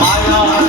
માયા